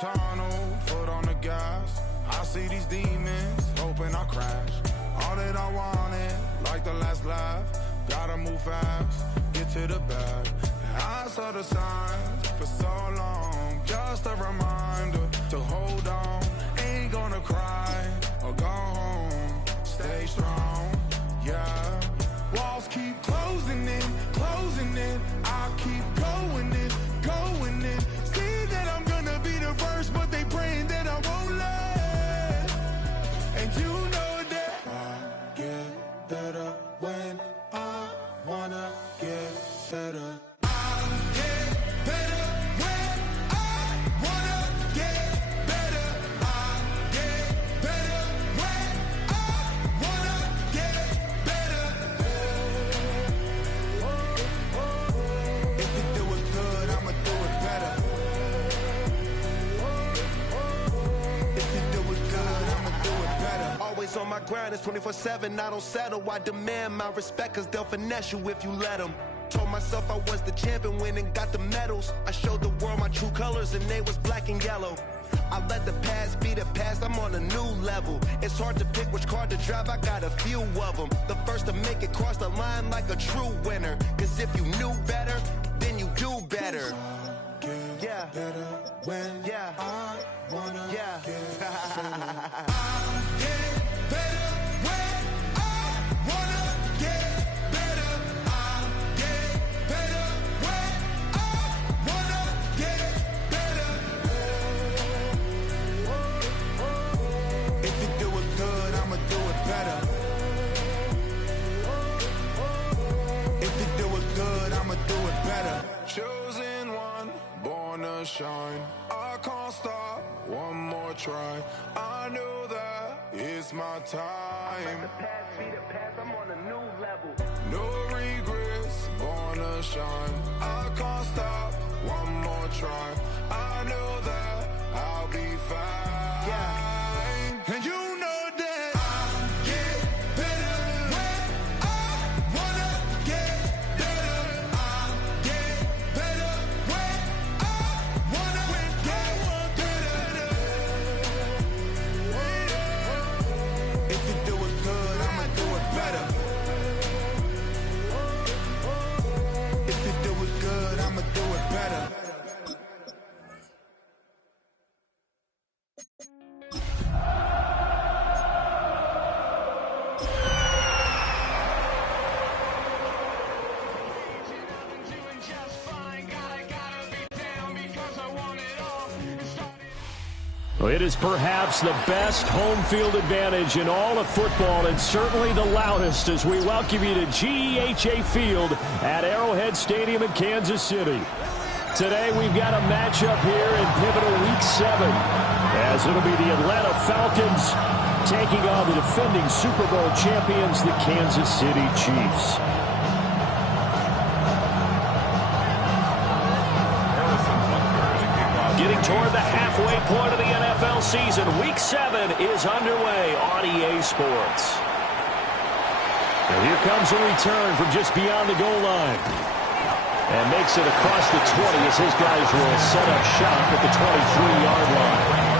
tunnel, foot on the gas. I see these demons, hoping I crash. All that I wanted, like the last laugh. Gotta move fast, get to the bag. I saw the signs for so long. Just a reminder to hold on. Ain't gonna cry or go home. Stay strong, yeah. Walls keep closing in, closing in. I keep going in, going in. See that I'm gonna be the first, but they praying that I won't let. And you know that I get better when I wanna get better. On my grind, it's 24/7, I don't settle. I demand my respect, cause they'll finesse you if you let them. Told myself I was the champion, went and got the medals. I showed the world my true colors and they was black and yellow. I let the past be the past, I'm on a new level. It's hard to pick which car to drive, I got a few of them. The first to make it cross the line like a true winner. Cause if you knew better, then you do better. Yeah, better when I wanna get better. Chosen one, born to shine. I can't stop, one more try. I know that it's my time. The past be the past, I'm on a new level. No regrets, born to shine. I can't stop, one more try. I know that I'll be fine. Yeah. And you know It is perhaps the best home field advantage in all of football, and certainly the loudest, as we welcome you to GEHA Field at Arrowhead Stadium in Kansas City. Today we've got a matchup here in pivotal Week 7, as it'll be the Atlanta Falcons taking on the defending Super Bowl champions, the Kansas City Chiefs. Getting toward the halfway point of the NFL season, Week 7 is underway on EA Sports. And here comes a return from just beyond the goal line. And makes it across the 20 as his guys will set up shop at the 23-yard line.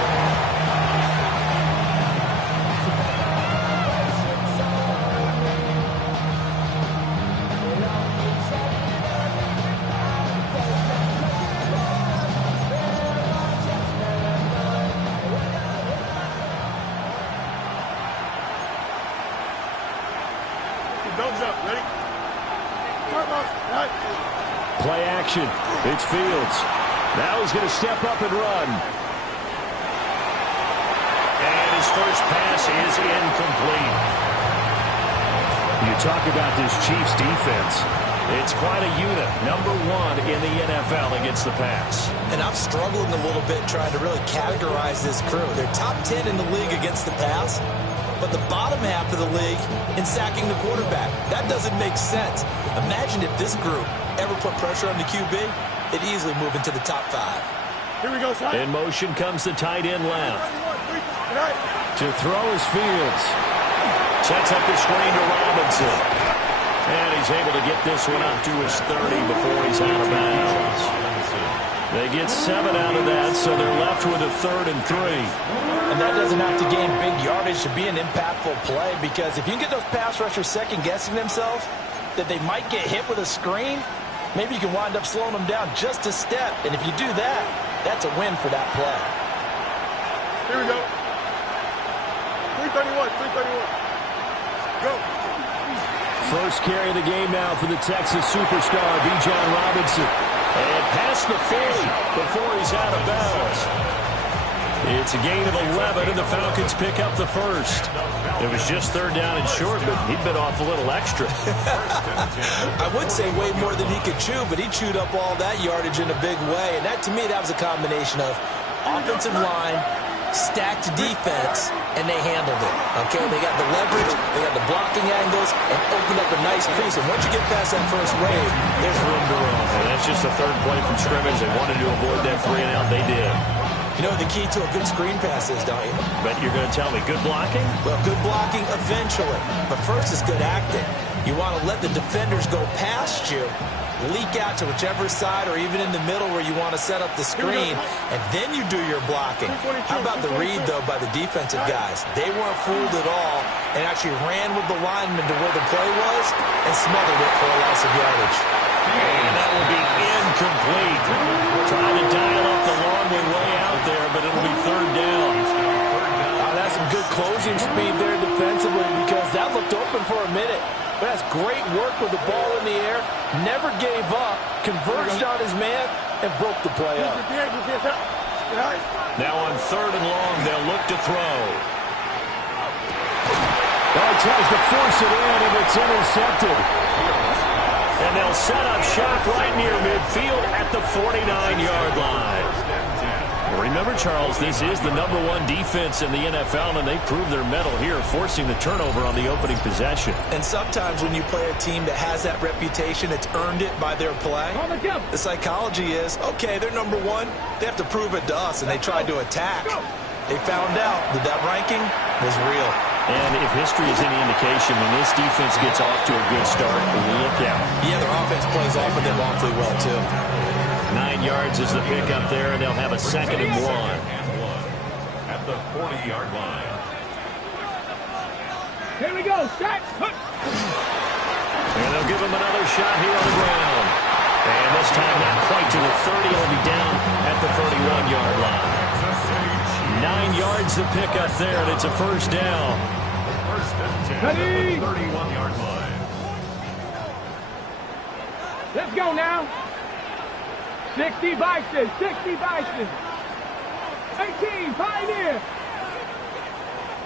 Play action. It's Fields. Now he's going to step up and run. And his first pass is incomplete. You talk about this Chiefs defense. It's quite a unit. Number 1 in the NFL against the pass. And I'm struggling a little bit trying to really categorize this crew. They're top 10 in the league against the pass, but the bottom half of the league in sacking the quarterback. That doesn't make sense. Imagine if this group ever put pressure on the QB, it'd easily move into the top 5. Here we go, son. In motion comes the tight end left. To throw is Fields. Sets up the screen to Robinson. And he's able to get this one up to his 30 before he's out of bounds. They get 7 out of that, so they're left with a 3rd and 3. And that doesn't have to gain big yardage to be an impactful play, because if you can get those pass rushers second-guessing themselves that they might get hit with a screen, maybe you can wind up slowing them down just a step. And if you do that, that's a win for that play. Here we go. 331, 331. Go. First carry of the game now for the Texas superstar, Bijan Robinson. And past the 40 before he's out of bounds. It's a gain of 11, and the Falcons pick up the first. It was just 3rd down and short, but he bit off a little extra. I would say way more than he could chew, but he chewed up all that yardage in a big way. And that, to me, that was a combination of offensive line, stacked defense, and they handled it. Okay, they got the leverage, they got the blocking angles, and opened up a nice crease. And once you get past that first wave, there's room to run. And that's just the 3rd play from scrimmage. They wanted to avoid that 3-and-out. They did. You know what the key to a good screen pass is, don't you? But you're going to tell me good blocking? Well, good blocking eventually. But first is good acting. You want to let the defenders go past you, leak out to whichever side or even in the middle where you want to set up the screen, and then you do your blocking. How about the read, though, by the defensive guys? They weren't fooled at all and actually ran with the lineman to where the play was and smothered it for a loss of yardage. And that will be incomplete. Trying to dial up the long way out there, but it'll be 3rd down. That's some good closing speed there defensively, because that looked open for a minute. But that's great work with the ball in the air. Never gave up, converged on his man, and broke the play up. Now on 3rd and long, they'll look to throw. He tries to force it in, and it's intercepted. And they'll set up shop right near midfield at the 49-yard line. Remember, Charles, this is the #1 defense in the NFL, and they proved their mettle here, forcing the turnover on the opening possession. And sometimes when you play a team that has that reputation, it's earned it by their play. The psychology is, okay, they're #1. They have to prove it to us, and they tried to attack. They found out that ranking was real. And if history is any indication, when this defense gets off to a good start, look out. Yeah, their offense plays off of them awfully well, too. 9 yards is the pickup there, and they'll have a 2nd and 1. At the 40-yard line. Here we go, set. And they'll give him another shot here on the ground. And this time not quite to the 30. He'll be down at the 31-yard line. 9 yards the pickup there, and it's a 1st down. 1st and 10 at the 31-yard line. Let's go now. 60 Bison, 60 Bison. 18, Pioneer.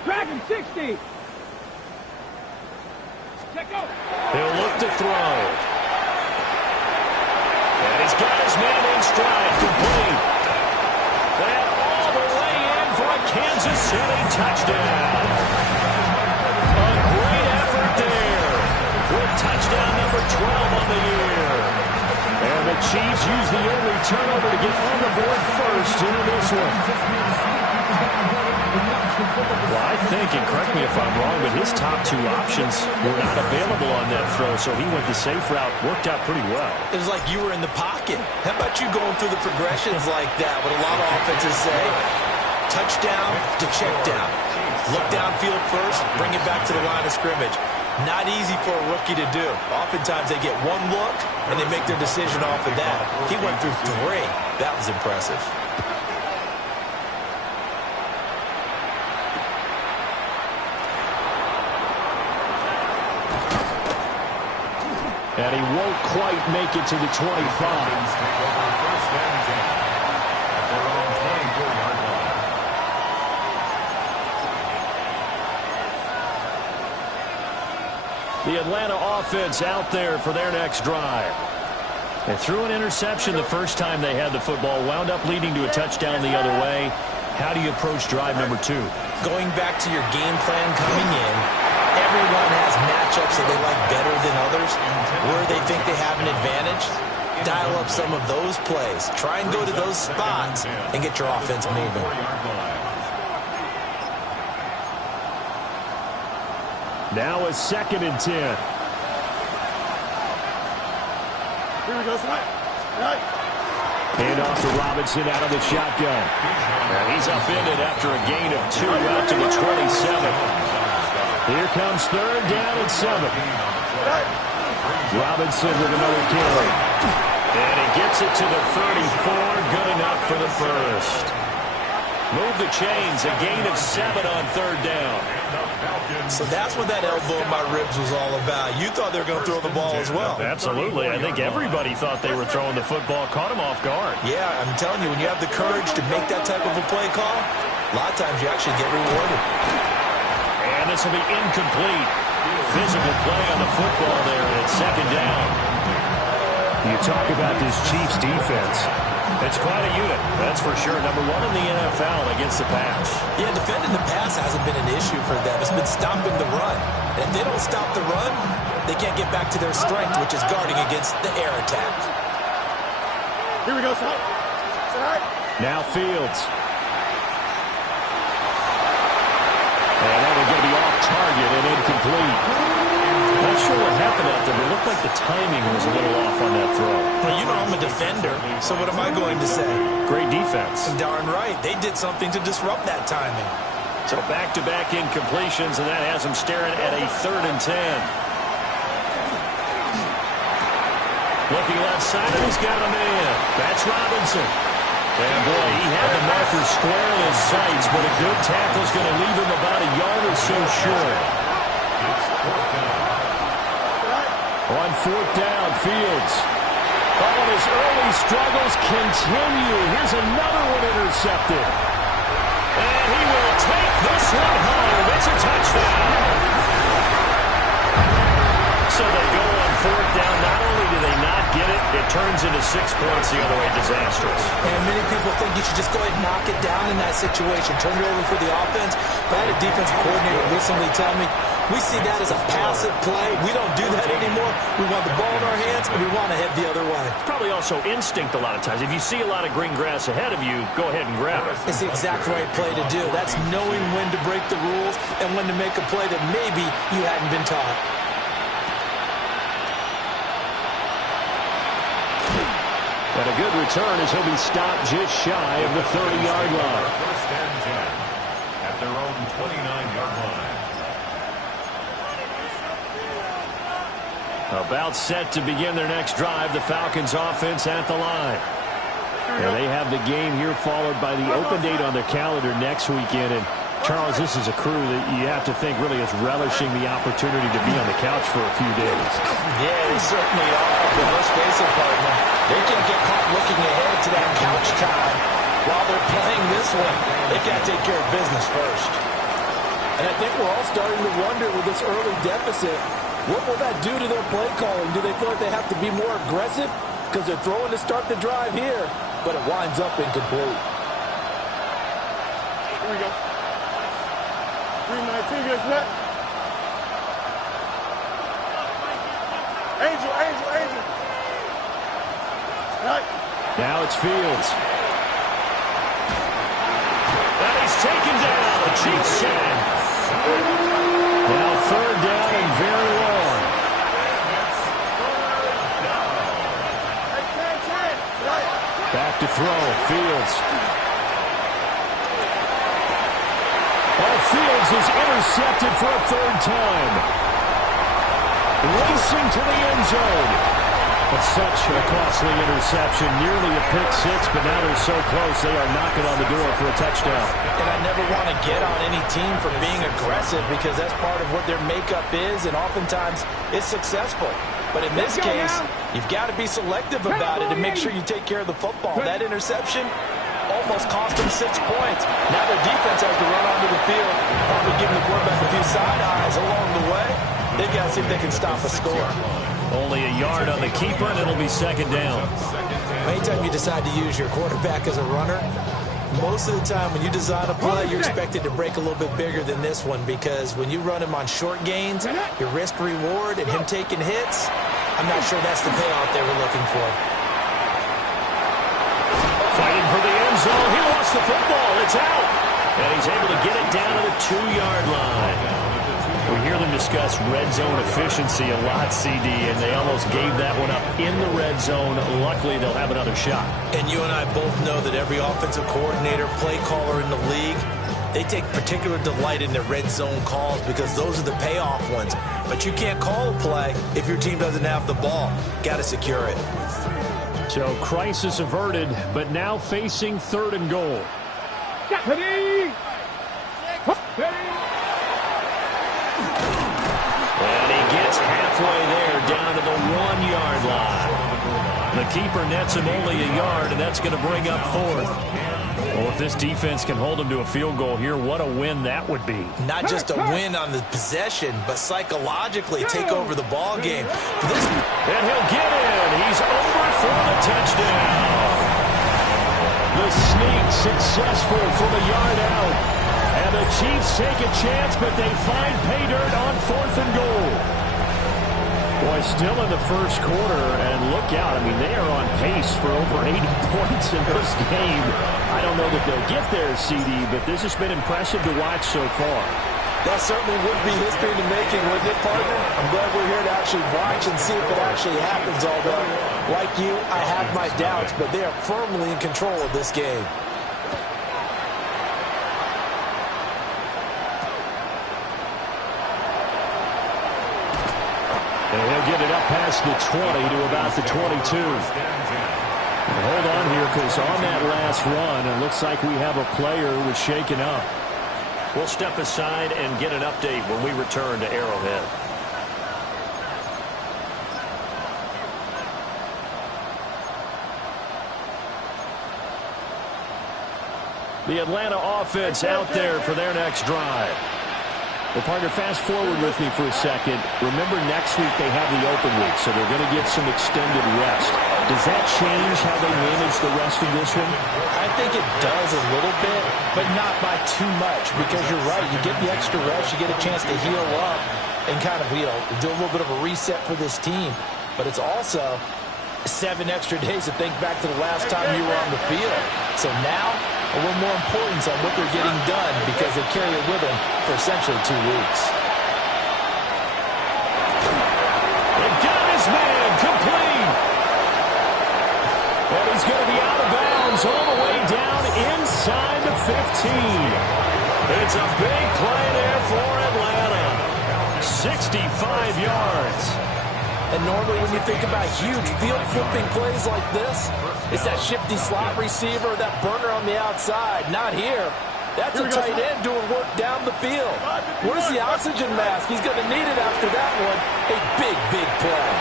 Dragon, 60. Check out. He'll look to throw. And he's got his man in stride, complete. And all the way in for a Kansas City touchdown. A great effort there with touchdown number 12 on the year. And the Chiefs use the only turnover to get on the board first in this one. Well, I think, and correct me if I'm wrong, but his top 2 options were not available on that throw, so he went the safe route. Worked out pretty well. It was like you were in the pocket. How about you going through the progressions like that? What a lot of offenses say, touchdown to check down. Look downfield first, bring it back to the line of scrimmage. Not easy for a rookie to do. Oftentimes they get one look, and they make their decision off of that. He went through 3. That was impressive. And he won't quite make it to the 25. The Atlanta offense out there for their next drive. They threw an interception the first time they had the football, wound up leading to a touchdown the other way. How do you approach drive number 2? Going back to your game plan coming in, everyone has matchups that they like better than others, where they think they have an advantage. Dial up some of those plays. Try and go to those spots and get your offense moving. Now a 2nd and 10. Here we go, tonight. Hand off to Robinson out of the shotgun. And he's upended after a gain of 2 out to the 27. Here comes 3rd down and 7. Robinson with another carry. And he gets it to the 34. Good enough for the first. Move the chains. A gain of 7 on 3rd down. So that's what that elbow in my ribs was all about. You thought they were going to throw the ball as well. Absolutely. I think everybody thought they were throwing the football. Caught him off guard. Yeah, I'm telling you, when you have the courage to make that type of a play call, a lot of times you actually get rewarded. And this will be incomplete. Physical play on the football there, and it's 2nd down. You talk about this Chiefs defense. It's quite a unit, that's for sure. Number 1 in the NFL against the pass. Yeah, defending the pass hasn't been an issue for them. It's been stopping the run. And if they don't stop the run, they can't get back to their strength, which is guarding against the air attack. Here we go, son. Now Fields. And that was going to be off target and incomplete. Not sure what happened out there, but it looked like the timing was a little off on that throw. Well, you know I'm a defender, so what am I going to say? Great defense. Darn right. They did something to disrupt that timing. So back-to-back incompletions, and that has him staring at a 3rd and 10. Looking left side, and he's got a man. That's Robinson. And, boy, he had the marker square in his sights, but a good tackle's going to leave him about a yard or so short. On 4th down, Fields. Oh, and his early struggles continue. Here's another one intercepted. And he will take this one home. It's a touchdown. So they go on 4th down. Not only do they not get it, it turns into 6 points the other way. Disastrous. And many people think you should just go ahead and knock it down in that situation. Turn it over for the offense. But I had a defensive coordinator recently tell me, we see that as a passive play. We don't do that anymore. We want the ball in our hands, and we want to head the other way. It's probably also instinct a lot of times. If you see a lot of green grass ahead of you, go ahead and grab it. It's the exact right play to do. That's knowing when to break the rules and when to make a play that maybe you hadn't been taught. And a good return as he'll be stopped just shy of the 30-yard line. 1st and 10 at their own 29-yard line. About set to begin their next drive, the Falcons offense at the line. And they have the game here followed by the open date on their calendar next weekend. And Charles, this is a crew that you have to think really is relishing the opportunity to be on the couch for a few days. Yeah, they certainly are. But let's face it, partner, they can't get caught looking ahead to that couch time while they're playing this one. They got to take care of business first. And I think we're all starting to wonder with this early deficit, what will that do to their play calling? Do they feel like they have to be more aggressive because they're throwing to start the drive here, but it winds up incomplete? Here we go. 3-9-2 gets that. Angel. Right. Now it's Fields. And he's taken down. The Chiefs sack. Now 3rd down and very long. Back to throw. Fields. Fields is intercepted for a 3rd time. Racing to the end zone. But such a costly interception. Nearly a pick 6, but now they're so close they are knocking on the door for a touchdown. And I never want to get on any team for being aggressive because that's part of what their makeup is, and oftentimes it's successful. But in this case, you've got to be selective about it and make sure you take care of the football. That interception almost cost them 6 points. Now their defense has to run onto the field, probably giving the quarterback a few side eyes along the way. They've got to see if they can stop a score. Only a yard on the keeper, and it'll be 2nd down. Anytime you decide to use your quarterback as a runner, most of the time when you design a play, you're expected to break a little bit bigger than this one because when you run him on short gains, your risk-reward and him taking hits, I'm not sure that's the payoff they were looking for. Fighting for the end zone. He lost the football. It's out. And he's able to get it down to the 2-yard line. We hear them discuss discuss red zone efficiency a lot, CD, and they almost gave that one up in the red zone. Luckily, they'll have another shot. And you and I both know that every offensive coordinator, play caller in the league, they take particular delight in their red zone calls because those are the payoff ones. But you can't call a play if your team doesn't have the ball. Got to secure it. So crisis averted, but now facing 3rd and goal. And he gets halfway there down to the 1-yard line. The keeper nets him only a yard, and that's going to bring up 4th. Well, if this defense can hold him to a field goal here, what a win that would be. Not just a win on the possession, but psychologically take over the ball game. And he'll get in. He's over for the touchdown. The sneak successful from a yard out. And the Chiefs take a chance, but they find pay dirt on 4th and goal. Boy, still in the first quarter, and look out. I mean, they are on pace for over 80 points in this game. I don't know that they'll get there, CD, but this has been impressive to watch so far. That certainly would be history to making, wouldn't it, partner? I'm glad we're here to actually watch and see if it actually happens, although, like you, I have my doubts, but they are firmly in control of this game. And he'll get it up past the 20 to about the 22. Hold on here, because on that last run, it looks like we have a player who was shaken up. We'll step aside and get an update when we return to Arrowhead. The Atlanta offense out there for their next drive. Well, partner, fast forward with me for a second. Remember, next week they have the open week, so they're going to get some extended rest. Does that change how they manage the rest of this one? I think it does a little bit, but not by too much, because you're right. You get the extra rest, you get a chance to heal up and kind of, do a little bit of a reset for this team. But it's also 7 extra days to think back to the last time you were on the field. So now, a little more importance on what they're getting done because they carry it with them for essentially 2 weeks. They've got his man complete. And he's going to be out of bounds all the way down inside the 15. It's a big play there for Atlanta. 65 yards. And normally when you think about huge field flipping plays like this, it's that shifty slot receiver, that burner on the outside. Not here. That's a tight end doing work down the field. Where's the oxygen mask? He's going to need it after that one. A big, big play.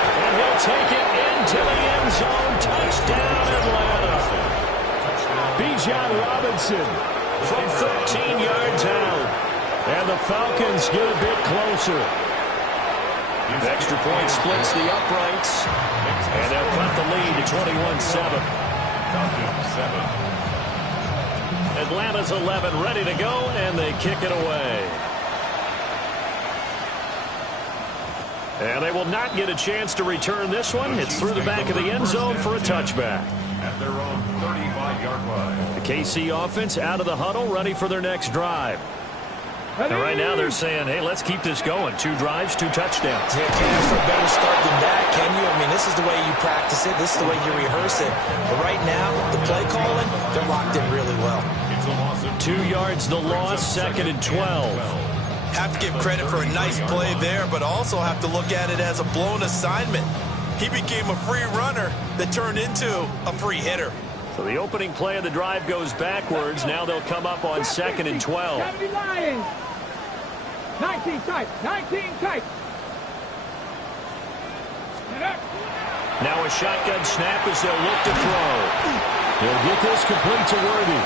And he'll take it into the end zone. Touchdown, Atlanta. Bijan Robinson from 13 yards out. And the Falcons get a bit closer. The extra point splits the uprights. And they'll cut the lead to 21-7. Atlanta's 11 ready to go, and they kick it away. And they will not get a chance to return this one. It's through the back of the end zone for a touchback. At their own 35-yard line. The KC offense out of the huddle, ready for their next drive. And right now they're saying, hey, let's keep this going. 2 drives, 2 touchdowns. Yeah, can't ask for a better start than that, can you? I mean, this is the way you practice it. This is the way you rehearse it. But right now, the play calling, they're locked in really well. It's a loss of 2 yards the loss, 2nd and 12. Have to give credit for a nice play there, but also have to look at it as a blown assignment. He became a free runner that turned into a free hitter. So the opening play of the drive goes backwards. Now they'll come up on 2nd and 12. 19 tight. 19 tight. Now a shotgun snap as they'll look to throw. He'll get this complete to Worthy.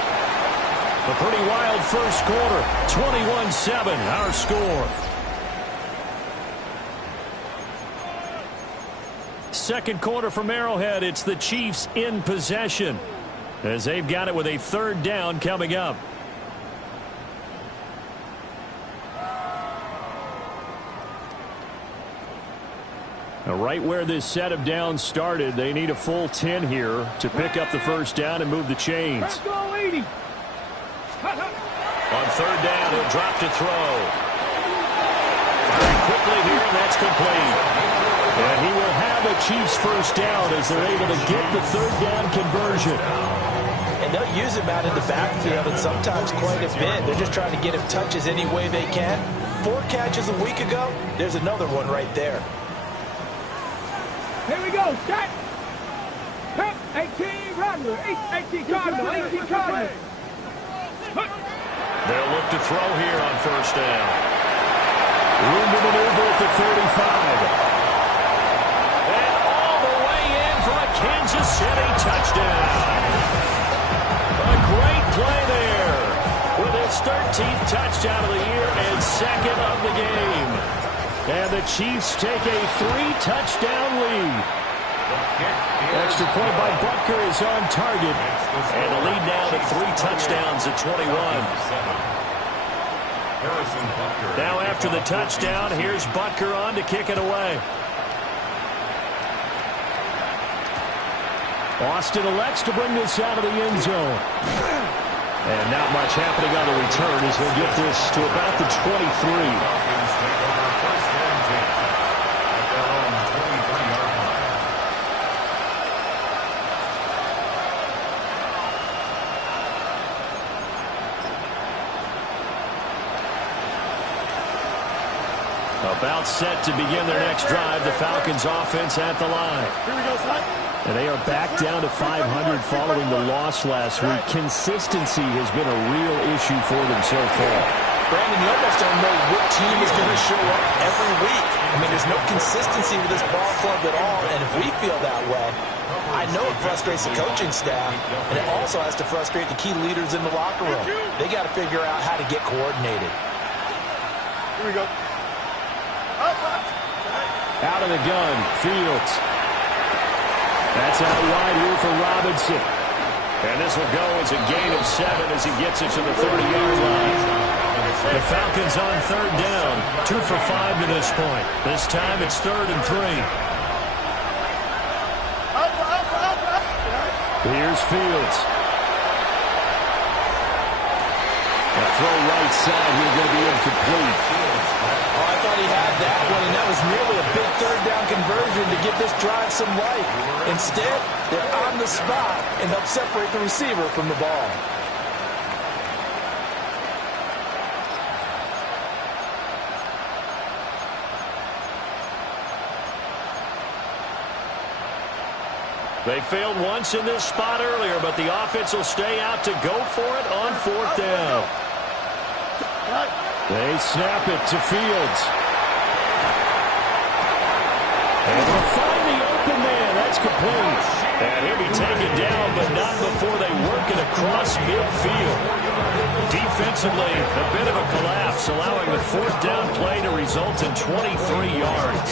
A pretty wild first quarter. 21-7, our score. Second quarter from Arrowhead. It's the Chiefs in possession, as they've got it with a 3rd down coming up. Now, right where this set of downs started, they need a full 10 here to pick up the first down and move the chains. On 3rd down, he'll drop to throw. quickly here, and that's complete. And he will have a Chiefs first down as they're able to get the third down conversion. And they'll use him out in the backfield, and sometimes quite a bit. They're just trying to get him touches any way they can. 4 catches a week ago. There's another one right there. Here we go. Start. 18 Cardinal. 18 Cardinal. 18 Cardinal. They'll look to throw here on first down. Room to maneuver at the 35. And all the way in for a Kansas City touchdown. A great play there with his 13th touchdown of the year and second of the game. And the Chiefs take a 3-touchdown lead. Extra point by Butker is on target. And the lead now to 3 touchdowns at 21. Now after the touchdown, here's Butker on to kick it away. Austin elects to bring this out of the end zone. And not much happening on the return as he'll get this to about the 23. About set to begin their next drive. The Falcons offense at the line. And they are back down to 500 following the loss last week. Consistency has been a real issue for them so far. Brandon, you almost don't know what team is going to show up every week. I mean, there's no consistency with this ball club at all, and if we feel that way, I know it frustrates the coaching staff, and it also has to frustrate the key leaders in the locker room. They got to figure out how to get coordinated. Here we go. Out of the gun, Fields. That's out wide here for Robinson. And this will go as a gain of 7 as he gets it to the 30-yard line. The Falcons on third down. 2 for 5 to this point. This time it's 3rd and 3. Here's Fields. A throw right side here going to be incomplete. Oh, I thought he had that one, and that was nearly a big third down conversion to give this drive some life. Instead, they're on the spot and help separate the receiver from the ball. They failed once in this spot earlier, but the offense will stay out to go for it on 4th down. They snap it to Fields. And they'll find the open man. That's complete. And he'll be taken down, but not before they work it across midfield. Defensively, a bit of a collapse, allowing the 4th down play to result in 23 yards.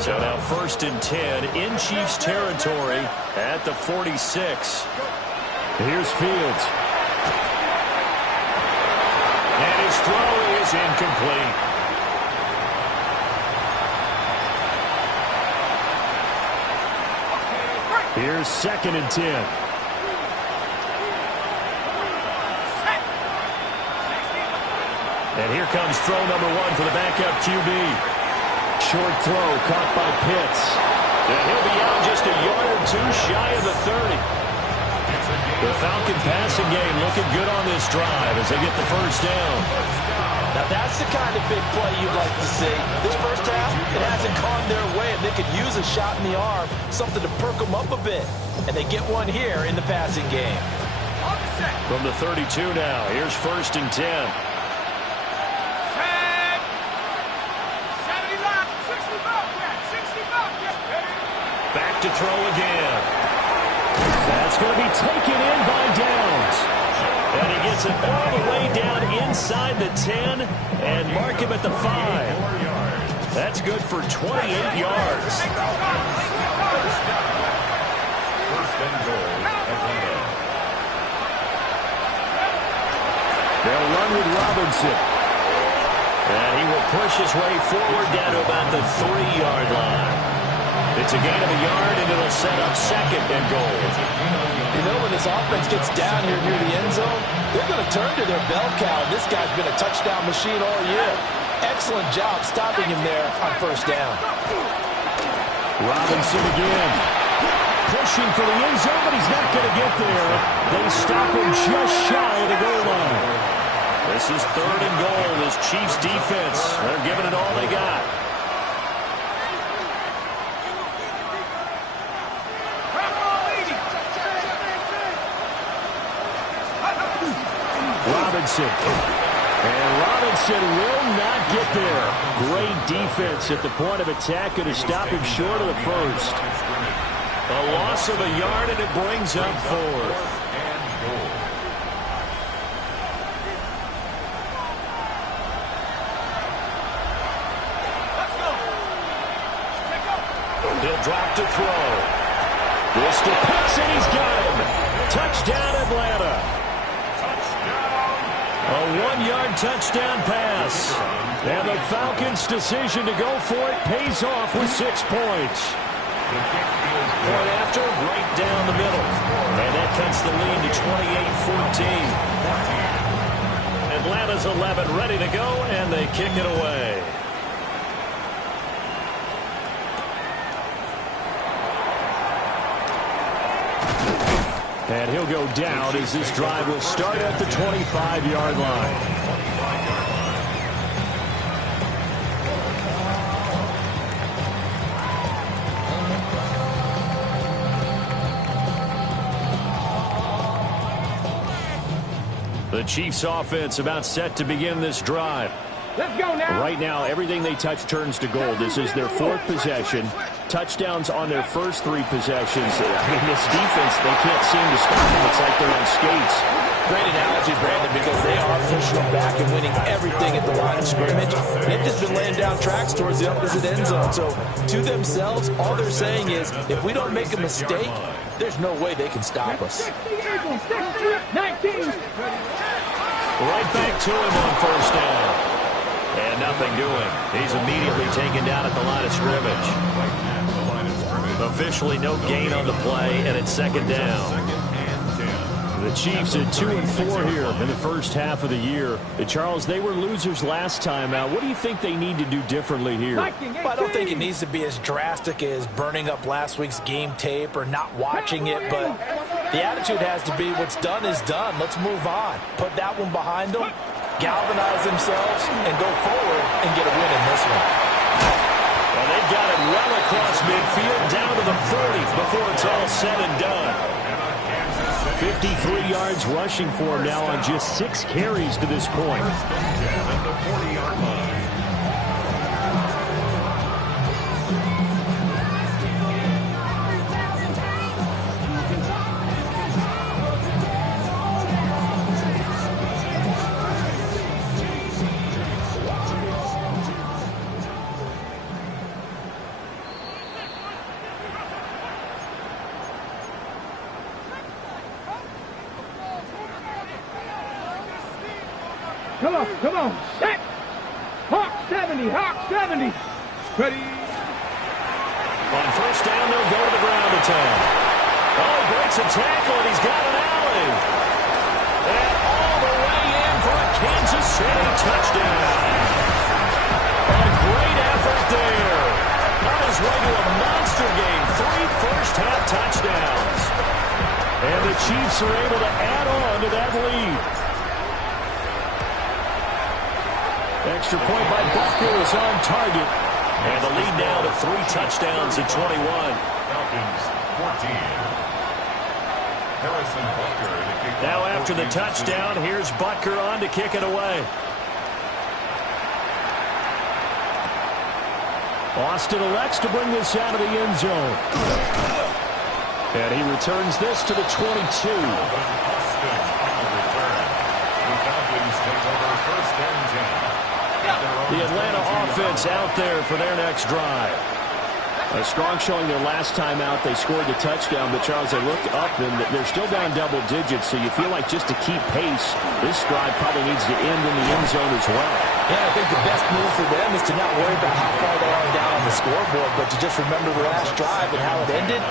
So now 1st and 10 in Chiefs territory at the 46. Here's Fields. And his throw is incomplete. Here's 2nd and 10. And here comes throw number 1 for the backup QB. Short throw caught by Pitts. And he'll be out just a yard or 2 shy of the 30. The Falcon passing game looking good on this drive as they get the first down. Now that's the kind of big play you'd like to see. This first half, it hasn't gone their way, and they could use a shot in the arm, something to perk them up a bit. And they get one here in the passing game. From the 32 now, here's 1st and 10. Back to throw again. That's going to be taken in by Downs. And he gets it all the way down inside the 10 and mark him at the 5. That's good for 28 yards. They'll run with Robinson. And he will push his way forward down to about the 3-yard line. It's a gain of a yard, and it'll set up 2nd and goal. You know, when this offense gets down here near the end zone, they're going to return to their bell cow. This guy's been a touchdown machine all year. Excellent job stopping him there on first down. Robinson again. Pushing for the end zone, but he's not going to get there. They stop him just shy of the goal line. This is 3rd and goal. This Chiefs defense, they're giving it all they got. Robinson. And Robinson will not get there. Great defense at the point of attack to stop him short of the first. A loss of a yard, and it brings up 4th. He'll drop to throw. This to Pitts, and he's got him. Touchdown, Atlanta. A 1-yard touchdown pass. And the Falcons' decision to go for it pays off with 6 points. Point after, right down the middle. And that cuts the lead to 28-14. Atlanta's 11 ready to go, and they kick it away. And he'll go down as this drive will start at the 25-yard line. The Chiefs offense about set to begin this drive. Let's go now. Right now, everything they touch turns to gold. This is their 4th possession. Touchdowns on their first 3 possessions. I mean, this defense, they can't seem to stop them. It's like they're on skates. Great analogy, Brandon, because they are pushing them back and winning everything at the line of scrimmage. They've just been laying down tracks towards the opposite end zone. So, to themselves, all they're saying is, if we don't make a mistake, there's no way they can stop us. 19. Right back to him on first down. And nothing doing. He's immediately taken down at the line of scrimmage. Officially no gain on the play, and it's 2nd down. The Chiefs at 2-4 here in the first half of the year. Charles, they were losers last time out. What do you think they need to do differently here? Well, I don't think it needs to be as drastic as burning up last week's game tape or not watching it, but the attitude has to be what's done is done. Let's move on. Put that one behind them, galvanize themselves, and go forward and get a win in this one. Well, they've got it well across midfield down to the 40 before it's all said and done. 53 yards rushing for him now on just 6 carries to this point. At the 40-yard line. Come on, set. Hawk 70, Hawk 70. Ready. On first down, they'll go to the ground attack. Oh, breaks a tackle, and he's got an alley. And all the way in for a Kansas City touchdown. A great effort there. On his way to a monster game, 3 first-half touchdowns. And the Chiefs are able to add on to that lead. Extra point by Bucker is on target. And the lead now to 3 touchdowns at 21. Falcons 14. Harrison Bucker to kick off. Now after the touchdown, here's Bucker on to kick it away. Austin elects to bring this out of the end zone. And he returns this to the 22. Austin on the return. The Falcons take over first and 10. The Atlanta offense out there for their next drive. A strong showing their last time out. They scored the touchdown, but Charles, they looked up and they're still down double digits, so you feel like just to keep pace, this drive probably needs to end in the end zone as well. Yeah, I think the best move for them is to not worry about how far they are down on the scoreboard, but to just remember the last drive and how it ended.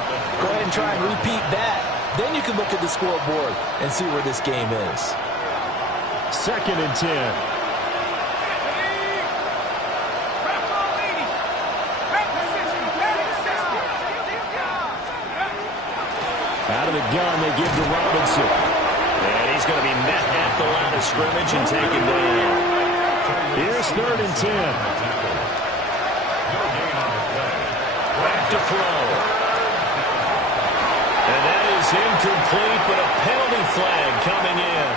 Go ahead and try and repeat that. Then you can look at the scoreboard and see where this game is. 2nd and 10. Out of the gun, they give to Robinson. And he's going to be met at the line of scrimmage and taken down. Here's 3rd and 10. Back to throw. And that is incomplete, but a penalty flag coming in.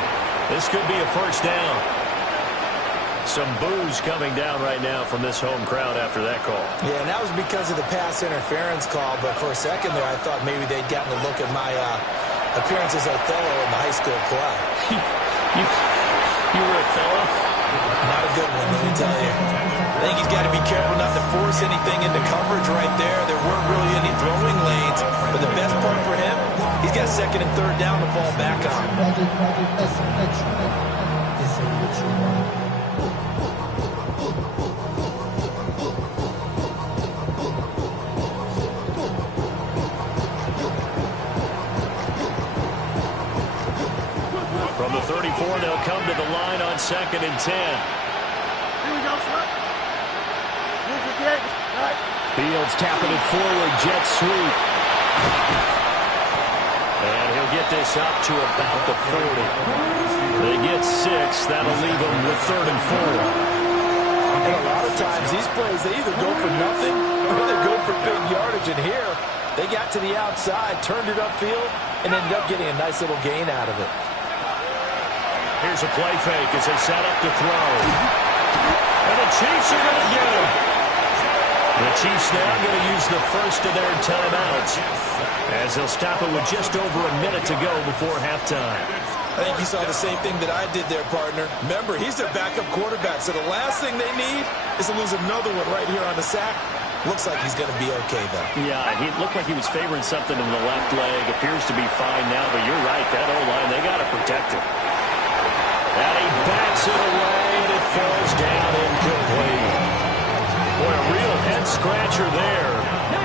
This could be a first down. Some boos coming down right now from this home crowd after that call. Yeah, and that was because of the pass interference call, but for a second there I thought maybe they'd gotten a look at my appearance as Othello in the high school play. You were Othello? Not a good one, let me tell you. I think he's got to be careful not to force anything into coverage right there. There weren't really any throwing lanes, but the best part for him, he's got 2nd and 3rd down to fall back on. From the 34, they'll come to the line on 2nd and 10. Here we go, sir. Fields tapping it forward, jet sweep. And he'll get this up to about the 40. They get 6. That'll leave them with 3rd and 4. And a lot of times, these plays, they either go for nothing or they go for big yardage. And here, they got to the outside, turned it upfield, and ended up getting a nice little gain out of it. Here's a play fake as they set up to throw. And the Chiefs are going to get him. The Chiefs now going to use the first of their timeouts as they'll stop it with just over a minute to go before halftime. I think you saw the same thing that I did there, partner. Remember, he's their backup quarterback, so the last thing they need is to lose another one right here on the sack. Looks like he's going to be okay, though. Yeah, he looked like he was favoring something in the left leg. Appears to be fine now, but you're right. That O-line, they got to protect him. And he backs it away, and it falls down incomplete. Boy, a real head-scratcher there.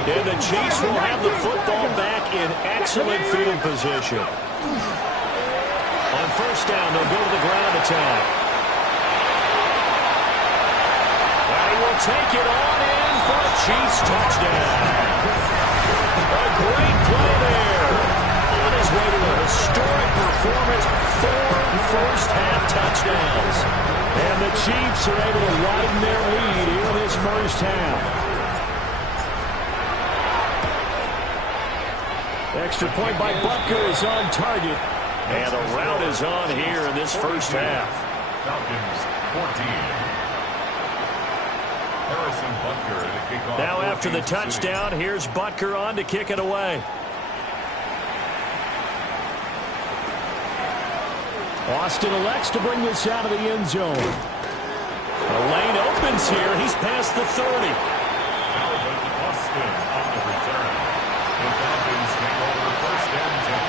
And the Chiefs will have the football back in excellent field position. On 1st down, they'll go to the ground attack. And he will take it on in for a Chiefs touchdown. A great play there. On his way to a historic performance, 4 first-half touchdowns. And the Chiefs are able to widen their lead here in this first half. Extra point by Butker is on target. And the route is on here in this first half. Falcons 14. Harrison Butker to kick off. Now after the touchdown, here's Butker on to kick it away. Austin elects to bring this out of the end zone. The lane opens here. He's past the 30. Alvin Austin on the return. The Falcons take over 1st and 10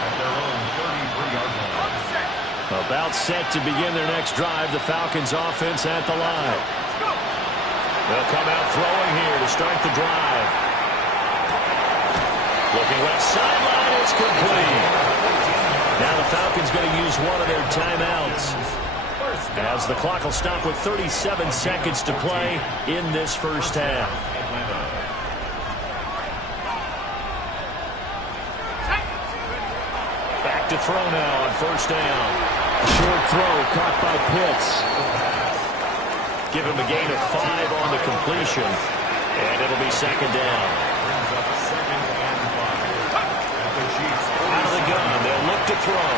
at their own 33-yard line. About set to begin their next drive. The Falcons offense at the line. They'll come out throwing here to start the drive. Looking left sideline. It's complete. Now the Falcons going to use one of their timeouts as the clock will stop with 37 seconds to play in this first half. Back to throw now on 1st down. Short throw caught by Pitts. Give him a gain of 5 on the completion, and it'll be 2nd down. Out of the gun, they'll look to throw.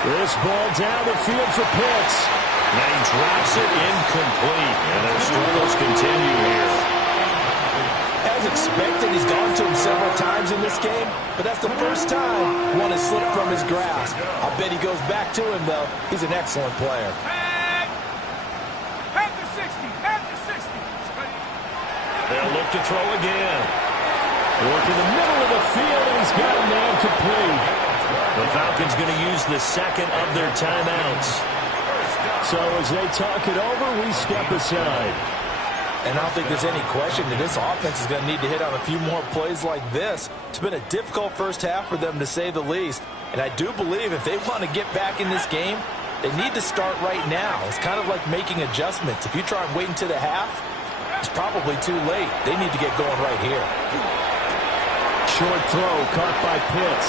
This ball down the field for Pitts. Now he drops it incomplete, and their struggles continue here. As expected, he's gone to him several times in this game, but that's the first time one has slipped from his grasp. I'll bet he goes back to him, though. He's an excellent player. Back to 60. Back to 60. They'll look to throw again. Work in the middle of the field, and he's got a man complete. The Falcons going to use the 2nd of their timeouts. So as they talk it over, we step aside. And I don't think there's any question that this offense is going to need to hit on a few more plays like this. It's been a difficult first half for them, to say the least. And I do believe if they want to get back in this game, They need to start right now. It's kind of like making adjustments. If you try and wait until the half, it's probably too late. They need to get going right here. Short throw caught by Pitts.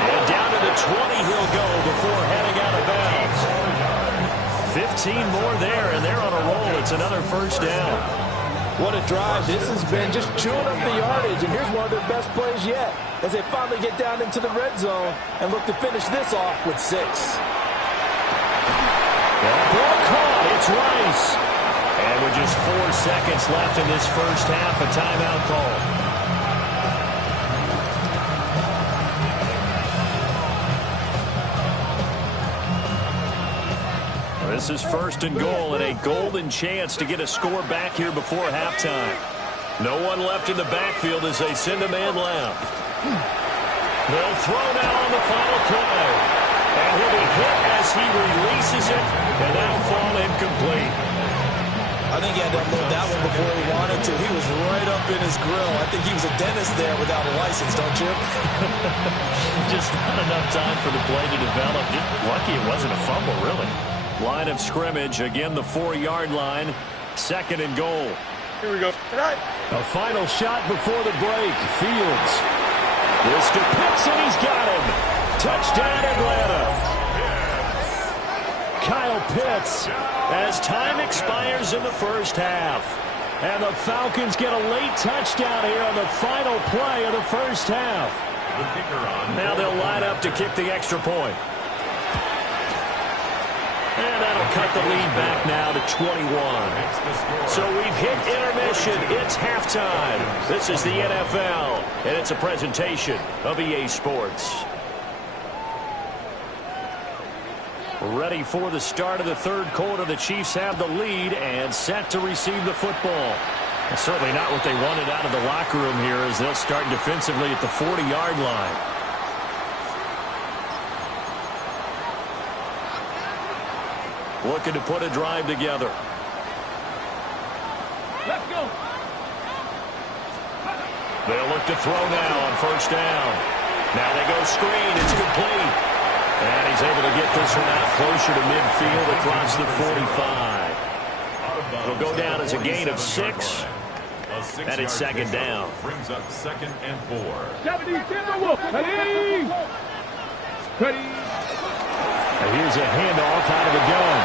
And down to the 20 he'll go before heading out of bounds. 15 more there, and they're on a roll. It's another first down. What a drive. This has been just chewing up the yardage, and here's one of their best plays yet as they finally get down into the red zone and look to finish this off with 6. Ball caught. It's Rice. And with just 4 seconds left in this first half, a timeout call. This is first and goal and a golden chance to get a score back here before halftime. No one left in the backfield as they send a man left. They'll throw now on the final play. And he'll be hit as he releases it, and that'll fall incomplete. I think he had to unload that one before he wanted to. He was right up in his grill. I think he was a dentist there without a license, don't you? Just not enough time for the play to develop. Just lucky it wasn't a fumble, really. Line of scrimmage, again the 4-yard line, second and goal. Here we go. A final shot before the break. Fields. This to Pitts, and he's got him. Touchdown, Atlanta. Kyle Pitts as time expires in the first half. And the Falcons get a late touchdown here on the final play of the first half. Now they'll line up to kick the extra point. And that'll cut the lead back now to 21. So we've hit intermission. It's halftime. This is the NFL, and it's a presentation of EA Sports. Ready for the start of the third quarter. The Chiefs have the lead and set to receive the football. And certainly not what they wanted out of the locker room here as they'll start defensively at the 40-yard line. Looking to put a drive together. Let's go. They'll look to throw now on first down. Now they go screen. It's complete. And he's able to get this one out closer to midfield across the 45. It'll go down as a gain of 6. And it's second down. Brings up second and 4. 70, Ready. Ready. And here's a handoff out of the gun.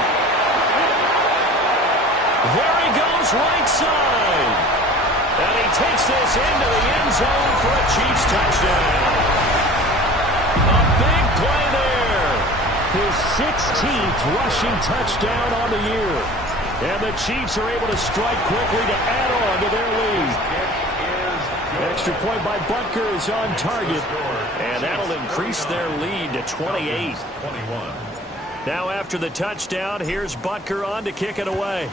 There he goes, right side. And he takes this into the end zone for a Chiefs touchdown. A big play there. His 16th rushing touchdown on the year. And the Chiefs are able to strike quickly to add on to their lead. Extra point by Butker is on target. And that'll increase their lead to 28. Now after the touchdown, here's Butker on to kick it away.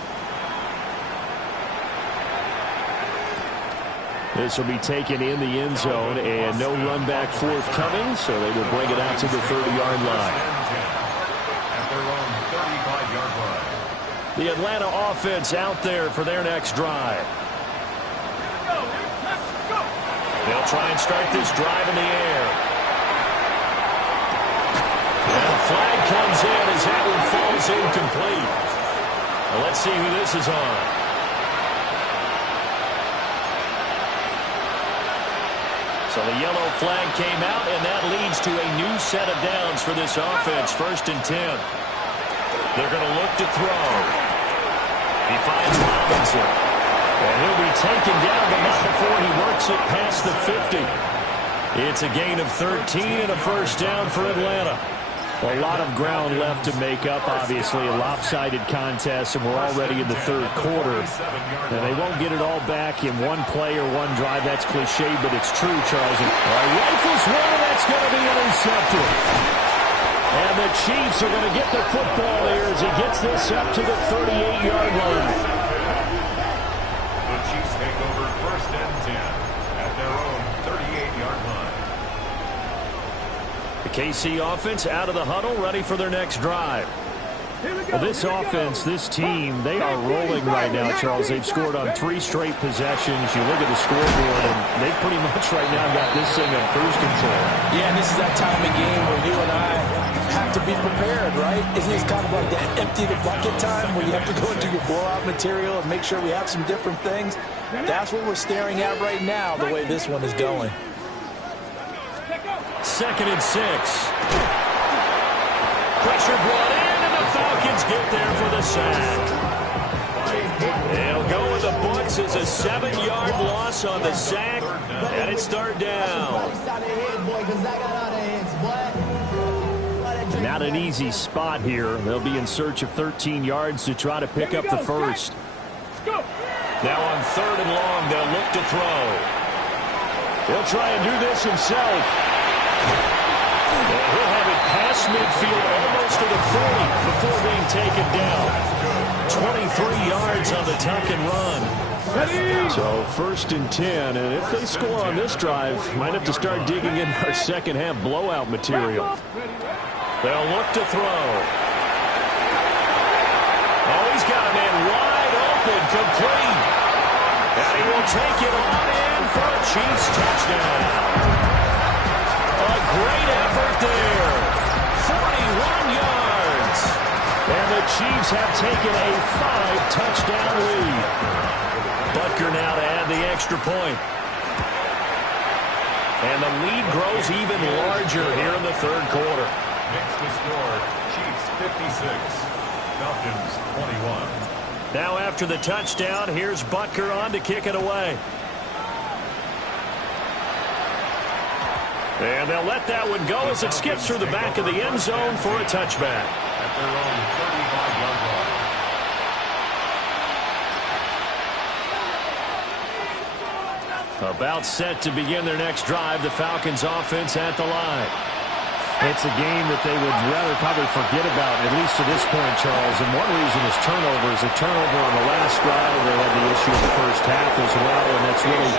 This will be taken in the end zone, and no run back forthcoming, so they will bring it out to the 30-yard line. At their own 35-yard line. The Atlanta offense out there for their next drive. They'll try and start this drive in the air. And a flag comes in as that one falls incomplete. Well, let's see who this is on. So the yellow flag came out, and that leads to a new set of downs for this offense. First and 10. They're going to look to throw. He finds Robinson. And he'll be taken down, but not before he works it past the 50. It's a gain of 13 and a first down for Atlanta. A lot of ground left to make up, obviously. A lopsided contest, and we're already in the third quarter. And they won't get it all back in one play or one drive. That's cliche, but it's true, Charles. And rifles one, and that's going to be intercepted. And the Chiefs are going to get the football here as he gets this up to the 38-yard line. The Chiefs take over first and 10 at their own 38-yard line. The KC offense out of the huddle, ready for their next drive. Well, this offense, this team, they are rolling right now, Charles. They've scored on 3 straight possessions. You look at the scoreboard, and they pretty much right now got this thing on cruise control. Yeah, and this is that time of game where you and I have have to be prepared, right? Isn't this kind of like that empty the bucket time where you have to go into your blowout material and make sure we have some different things? That's what we're staring at right now, the way this one is going. 2nd and 6. Pressure brought in, and the Falcons get there for the sack. They'll go with the books as a 7-yard loss on the sack, and it's 3rd down. Not an easy spot here. They'll be in search of 13 yards to try to pick up the first. Now on 3rd and long, they'll look to throw. He'll try and do this himself. And he'll have it past midfield almost to the 40 before being taken down. 23 yards on the tuck and run. So 1st and 10, and if they score on this drive, might have to start digging in our second half blowout material. They'll look to throw. Oh, he's got a man wide open, complete. And he will take it on in for a Chiefs touchdown. A great effort there. 41 yards. And the Chiefs have taken a 5-touchdown lead. Butker now to add the extra point. And the lead grows even larger here in the 3rd quarter. Next to score, Chiefs 56, Falcons 21. Now after the touchdown, here's Butker on to kick it away. And they'll let that one go as it skips through the back of the end zone for a touchback. At their own 35-yard line. About set to begin their next drive, the Falcons offense at the line. It's a game that they would rather probably forget about, at least to this point, Charles. And one reason is turnovers. A turnover on the last drive. They had the issue in the first half as well, and that's really,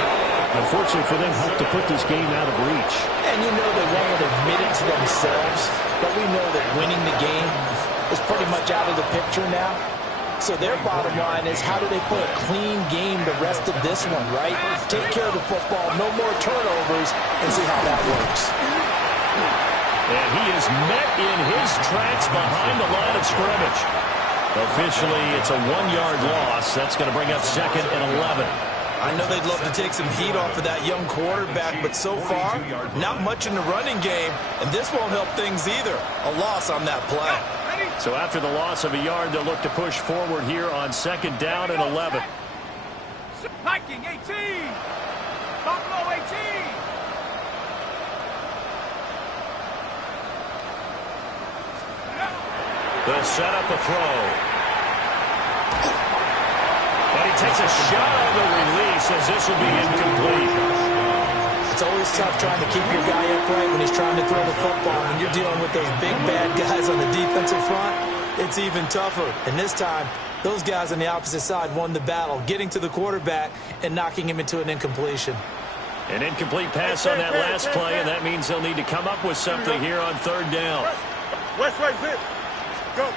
unfortunately for them, helped to put this game out of reach. And you know they won't admit it to themselves, but we know that winning the game is pretty much out of the picture now. So their bottom line is, how do they play a clean game the rest of this one, right? Take care of the football, no more turnovers, and see how that works. And he is met in his tracks behind the line of scrimmage. Officially, it's a 1-yard loss. That's going to bring up 2nd and 11. I know they'd love to take some heat off of that young quarterback, but so far, not much in the running game, and this won't help things either. A loss on that play. So after the loss of a yard, they'll look to push forward here on 2nd down and 11. Viking 18. Buffalo 18. They'll set up a throw. And he takes a shot on the release as this will be incomplete. It's always tough trying to keep your guy upright when he's trying to throw the football. When you're dealing with those big, bad guys on the defensive front, it's even tougher. And this time, those guys on the opposite side won the battle, getting to the quarterback and knocking him into an incompletion. An incomplete pass on that last play, and that means they'll need to come up with something here on 3rd down. West, go.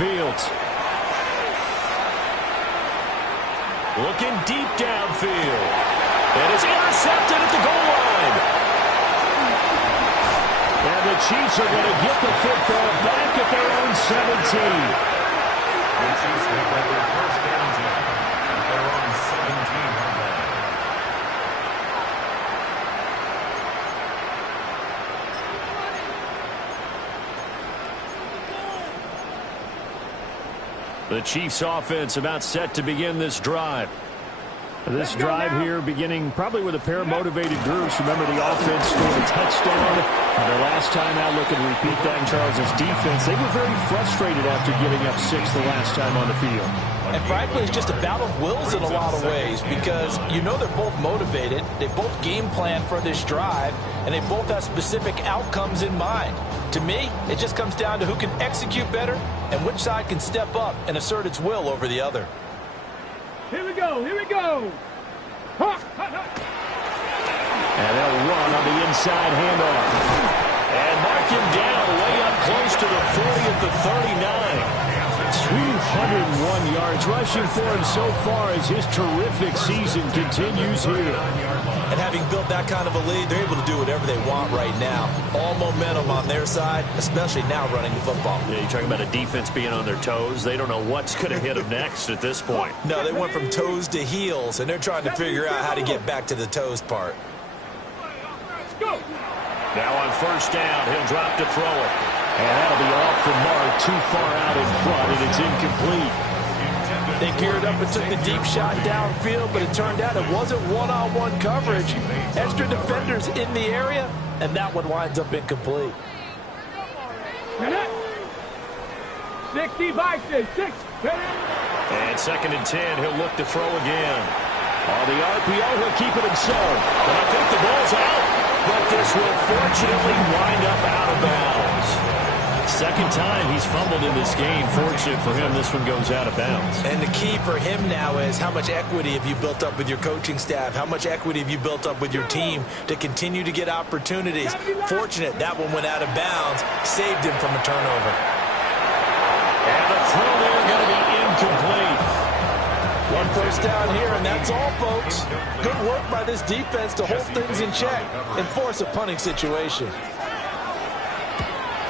Fields. Looking deep downfield. And it's intercepted at the goal line. And the Chiefs are going to get the football back at their own 17. The Chiefs make that their first down at their own 17-yard line. The Chiefs offense about set to begin this drive. This drive here beginning probably with a pair of motivated groups. Remember, the offense scored a touchdown. Their last time out, looking to repeat that in Charles's defense. They were very frustrated after giving up 6 the last time on the field. And frankly, it's just a battle of wills in a lot of ways, because you know they're both motivated. They both game plan for this drive, and they both have specific outcomes in mind. To me, it just comes down to who can execute better and which side can step up and assert its will over the other. Here we go. And they'll run on the inside handoff. And mark him down way up close to the 40 at the 39. 201 yards rushing for him so far as his terrific season continues here. And having built that kind of a lead, they're able to do whatever they want right now. All momentum on their side, especially now running the football. Yeah, you're talking about a defense being on their toes. They don't know what's going to hit them next at this point. No, they went from toes to heels, and they're trying to figure out how to get back to the toes part. Now on first down, he'll drop to throw it. And that'll be off the mark, too far out in front, and it's incomplete. They geared up and took the deep shot downfield, but it turned out it wasn't one-on-one coverage. Extra defenders in the area, and that one winds up incomplete. 65, 6. And 2nd and 10, he'll look to throw again. On the RPO, he'll keep it himself. But I think the ball's out. But this will fortunately wind up out of bounds. Second time he's fumbled in this game. Fortunate for him, this one goes out of bounds. And the key for him now is how much equity have you built up with your coaching staff? How much equity have you built up with your team to continue to get opportunities? Fortunate that one went out of bounds, saved him from a turnover. And the throw there going to be incomplete. One first down here, and that's all, folks. Good work by this defense to hold things in check and force a punting situation.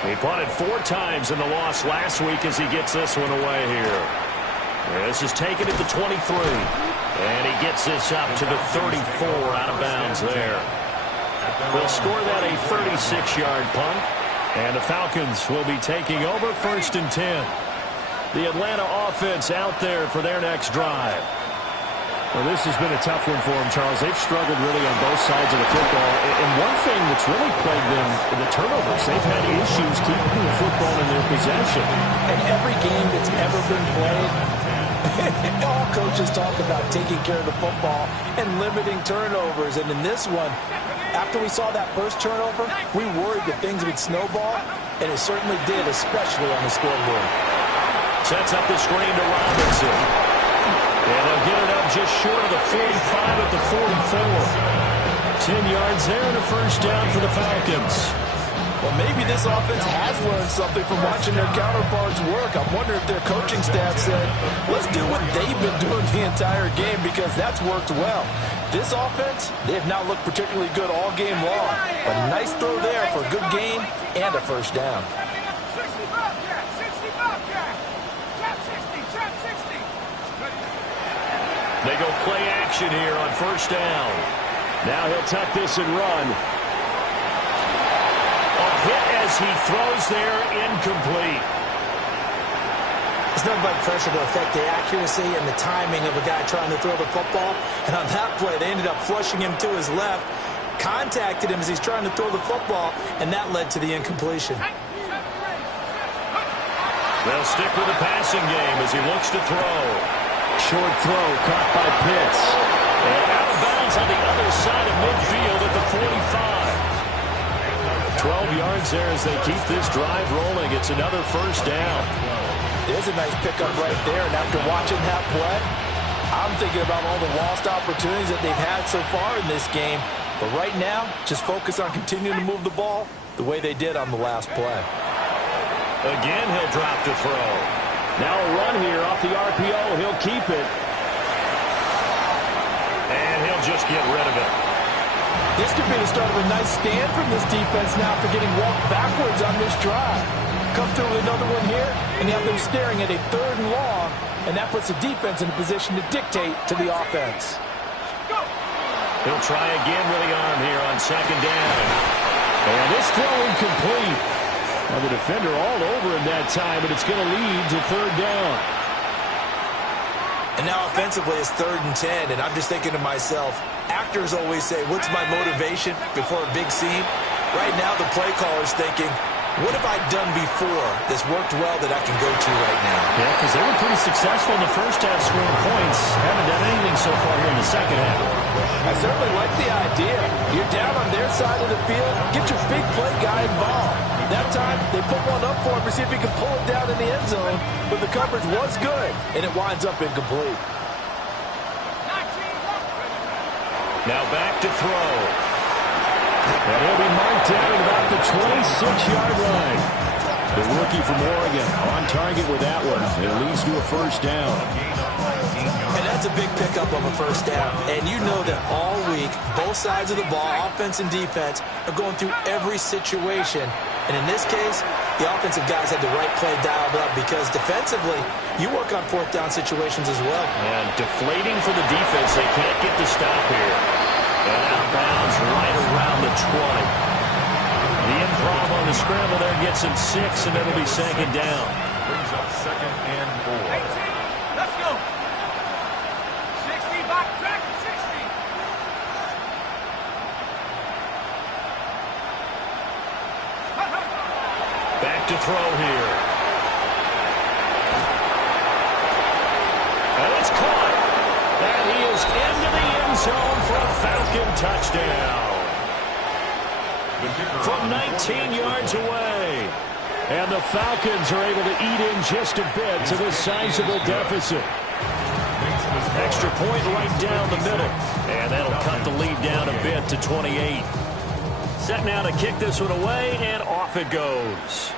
He punted 4 times in the loss last week as he gets this one away here. This is taken at the 23. And he gets this up to the 34 out of bounds there. We'll score that a 36-yard punt. And the Falcons will be taking over 1st and 10. The Atlanta offense out there for their next drive. Well, this has been a tough one for them, Charles. They've struggled really on both sides of the football. And one thing that's really plagued them, the turnovers. They've had issues keeping the football in their possession. And every game that's ever been played, all coaches talk about taking care of the football and limiting turnovers. And in this one, after we saw that first turnover, we worried that things would snowball, and it certainly did, especially on the scoreboard. Sets up the screen to Robinson. And they'll get it up just short of the 45 at the 44. 10 yards there and a first down for the Falcons. Well, maybe this offense has learned something from watching their counterparts work. I'm wondering if their coaching staff said, let's do what they've been doing the entire game, because that's worked well. This offense, they have not looked particularly good all game long. But a nice throw there for a good gain and a first down. They go play action here on first down. Now he'll tuck this and run. A hit as he throws there, incomplete. It's nothing but pressure to affect the accuracy and the timing of a guy trying to throw the football. And on that play, they ended up flushing him to his left, contacted him as he's trying to throw the football, and that led to the incompletion. They'll stick with the passing game as he looks to throw. Short throw caught by Pitts. And out of bounds on the other side of midfield at the 45. 12 yards there as they keep this drive rolling. It's another first down. There's a nice pickup right there, and after watching that play, I'm thinking about all the lost opportunities that they've had so far in this game. But right now, just focus on continuing to move the ball the way they did on the last play. Again, he'll drop to throw. Now a run here off the RPO. He'll keep it. And he'll just get rid of it. This could be the start of a nice stand from this defense now for getting walked backwards on this drive. Come through with another one here, and you have them staring at a 3rd and long, and that puts the defense in a position to dictate to the offense. He'll try again with the arm here on 2nd down. And this throw incomplete. Well, the defender all over him that time, but it's going to lead to 3rd down. And now offensively it's 3rd and 10, and I'm just thinking to myself, actors always say, what's my motivation before a big scene? Right now the play caller's thinking, what have I done before that's worked well that I can go to right now? Yeah, because they were pretty successful in the first half scoring points. Haven't done anything so far here in the second half. I certainly like the idea. You're down on their side of the field. Get your big play guy involved. That time, they put one up for him to see if he can pull it down in the end zone, but the coverage was good, and it winds up incomplete. Now back to throw. And he'll be marked down at about the 26-yard line. The rookie from Oregon on target with that one. It leads to a first down. And that's a big pickup of a first down. And you know that all week, both sides of the ball, offense and defense, are going through every situation. And in this case, the offensive guys had the right play dialed up because defensively, you work on fourth down situations as well. And deflating for the defense. They can't get the stop here. And out of bounds right around the 20. The improv on the scramble there gets him 6, and it'll be second down. Brings up 2nd and 4. 18, let's go. 60, back track, 60. Back to throw here. And it's caught. And he is into the end zone for a Falcon touchdown. From 19 yards away. And the Falcons are able to eat in just a bit to this sizable deficit. Extra point right down the middle. And that'll cut the lead down a bit to 28. Set now to kick this one away, and off it goes.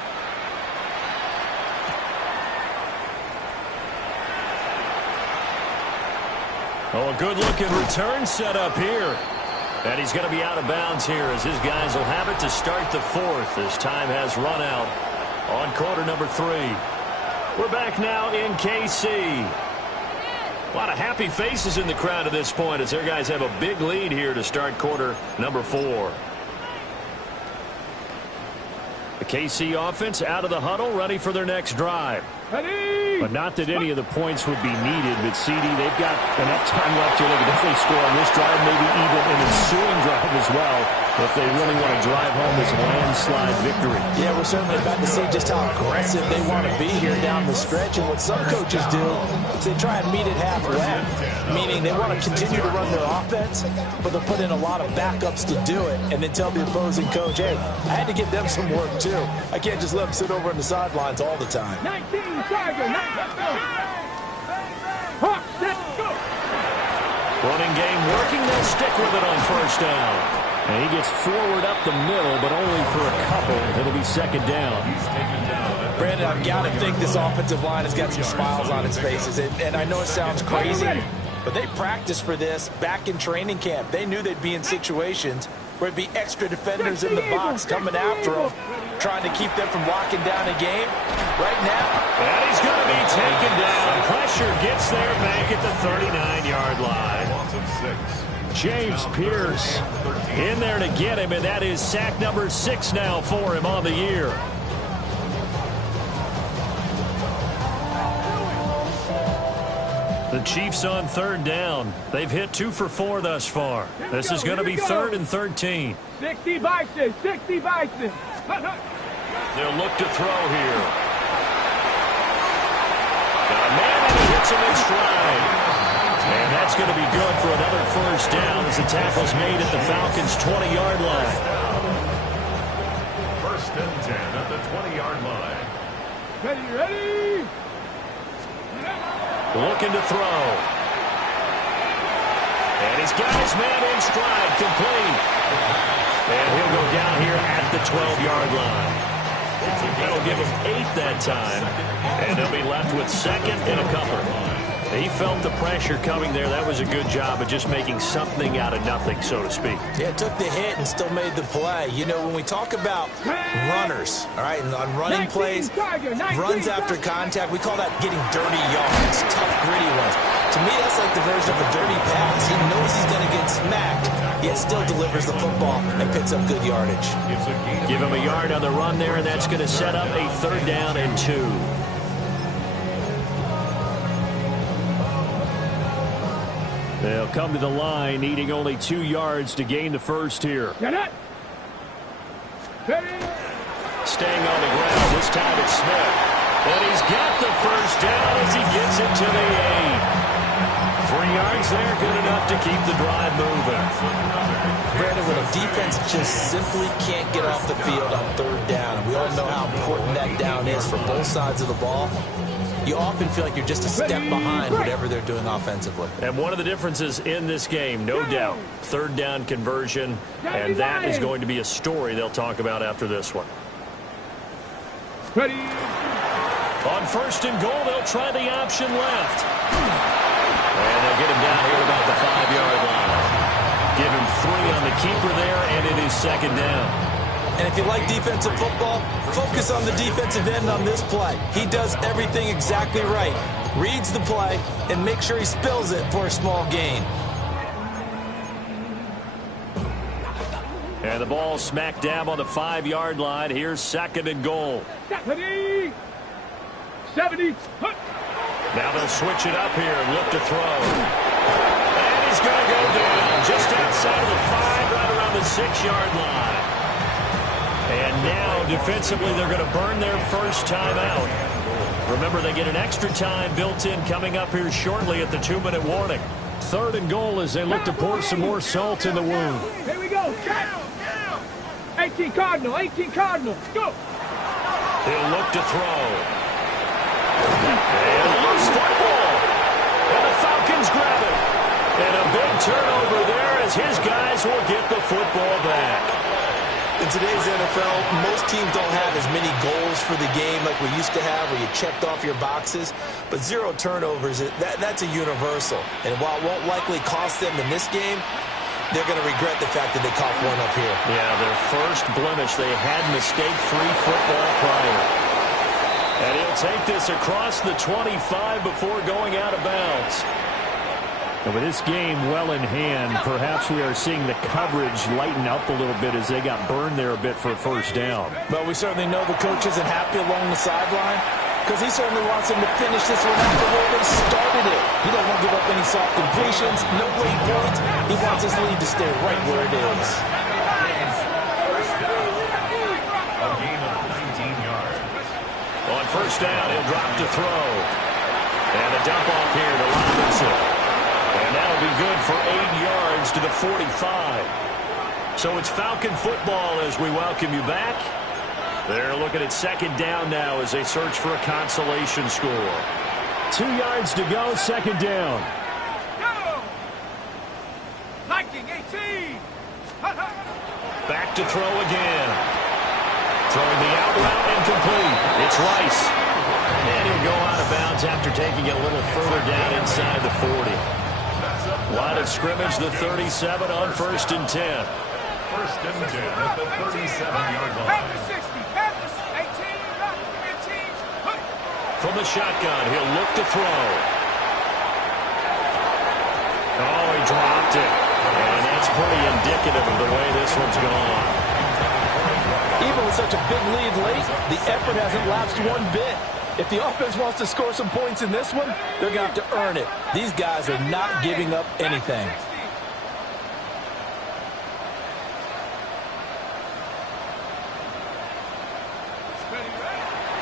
Oh, a good-looking return set up here. And he's going to be out of bounds here as his guys will have it to start the fourth as time has run out on quarter number 3. We're back now in KC. A lot of happy faces in the crowd at this point as their guys have a big lead here to start quarter number 4. The KC offense out of the huddle, ready for their next drive. Ready. But not that any of the points would be needed. But, CD, they've got enough time left here. They can definitely score on this drive, maybe even an ensuing drive as well, if they really want to drive home this landslide victory. Yeah, we're certainly about to see just how aggressive they want to be here down the stretch. And what some coaches do is they try and meet it halfway, meaning they want to continue to run their offense, but they'll put in a lot of backups to do it and then tell the opposing coach, hey, I had to give them some work too. I can't just let them sit over on the sidelines all the time. 19, Tiger, 19, let's go. Hawk, let's go. Running game working. They'll stick with it on first down. And he gets forward up the middle, but only for a couple. It'll be second down. Brandon, I've got to think this offensive line has got some smiles on its faces. And I know it sounds crazy, but they practiced for this back in training camp. They knew they'd be in situations where it'd be extra defenders in the box coming after them, trying to keep them from locking down a game. Right now, and he's going to be taken down. Pressure gets there back at the 39-yard line. James Pierce in there to get him, and that is sack number 6 now for him on the year. The Chiefs on third down. They've hit 2 for 4 thus far. This is going to be 3rd and 13. 60 Bison, 60 Bison. They'll look to throw here. Got a man, and he hits him in stride. And that's going to be good for another first down as the tackle's made at the Falcons' 20-yard line. 1st and 10 at the 20-yard line. Ready. Looking to throw. And he's got his man in stride, complete. And he'll go down here at the 12-yard line. That'll give him 8 that time. And he'll be left with 2nd and a couple. He felt the pressure coming there. That was a good job of just making something out of nothing, so to speak. Yeah, took the hit and still made the play. You know, when we talk about runners, all right, and on running plays, runs after contact, we call that getting dirty yards, tough, gritty ones. To me, that's like the version of a dirty pass. He knows he's going to get smacked, yet still delivers the football and picks up good yardage. Give him a yard on the run there, and that's going to set up a 3rd down and 2. They'll come to the line, needing only 2 yards to gain the first here. Get it. Staying on the ground, this time it's Smith. And he's got the first down as he gets it to the 8. 3 yards there, good enough to keep the drive moving. Brandon, when a defense just simply can't get off the field on 3rd down, and we all know how important that down is for both sides of the ball, you often feel like you're just a step behind whatever they're doing offensively. And one of the differences in this game, no doubt, 3rd down conversion, and that is going to be a story they'll talk about after this one. Ready. On first and goal, they'll try the option left. And they'll get him down here about the 5-yard line. Give him 3 on the keeper there, and it is second down. And if you like defensive football, focus on the defensive end on this play. He does everything exactly right. Reads the play and makes sure he spills it for a small gain. And the ball smack dab on the 5-yard line. Here's second and goal. 70. 70. Now they'll switch it up here and look to throw. And he's going to go down just outside of the 5, right around the 6-yard line. And now defensively they're going to burn their first time out. Remember, they get an extra time built in coming up here shortly at the 2-minute warning. Third and goal as they look to pour some more salt in the wound. Here we go. 18 Cardinal. 18 Cardinal. Go. He'll look to throw. And loose football. And the Falcons grab it. And a big turnover there as his guys will get the football back. In today's NFL, most teams don't have as many goals for the game like we used to have where you checked off your boxes. But 0 turnovers, that's a universal. And while it won't likely cost them in this game, they're going to regret the fact that they caught one up here. Yeah, their first blemish. They had mistake-free football prior. And he'll take this across the 25 before going out of bounds. And with this game well in hand, perhaps we are seeing the coverage lighten up a little bit as they got burned there a bit for a first down. But we certainly know the coach isn't happy along the sideline because he certainly wants them to finish this one after where they started it. He doesn't want to give up any soft completions, no late points. He wants his lead to stay right where it is. A gain of 19 yards. On first down, he'll drop to throw. And a dump off here to Robinson. And that'll be good for 8 yards to the 45. So it's Falcon football as we welcome you back. They're looking at second down now as they search for a consolation score. 2 yards to go, second down. Go. Liking 18. Back to throw again. Throwing the out route incomplete. It's Rice. And he'll go out of bounds after taking it a little further down inside the 40. Line of scrimmage, the 37 on first and 10. First and 10 at the 37-yard line. From the shotgun, he'll look to throw. Oh, he dropped it. And that's pretty indicative of the way this one's gone. Even with such a big lead late, the effort hasn't lapsed one bit. If the offense wants to score some points in this one, they're going to have to earn it. These guys are not giving up anything.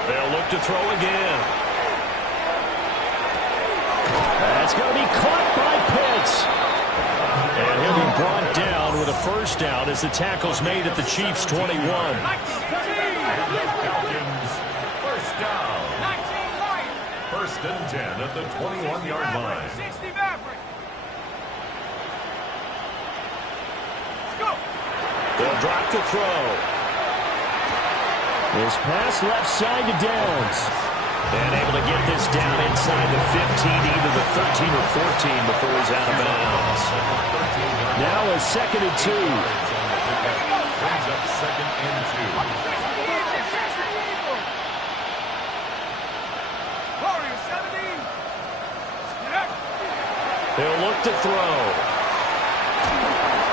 They'll look to throw again. That's going to be caught by Pitts. And he'll be brought down with a first down as the tackle's made at the Chiefs' 21. Falcons, first down. First and 10 at the 21-yard line. They'll drop to throw. His pass left side to Downs. And able to get this down inside the 15, either the 13 or 14 before he's out of bounds. Now a second and 2. Brings up second and 2. They'll look to throw.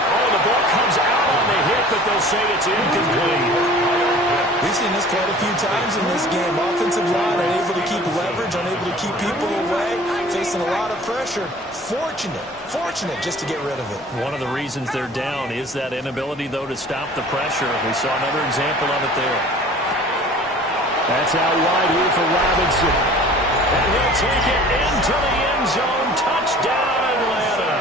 Oh, the ball comes out on the hit, but they'll say it's incomplete. We've seen this quite a few times in this game. Offensive line unable to keep leverage, unable to keep people away, facing a lot of pressure. Fortunate just to get rid of it. One of the reasons they're down is that inability, though, to stop the pressure. We saw another example of it there. That's out wide here for Robinson. And he'll take it into the end zone. Touchdown, Atlanta.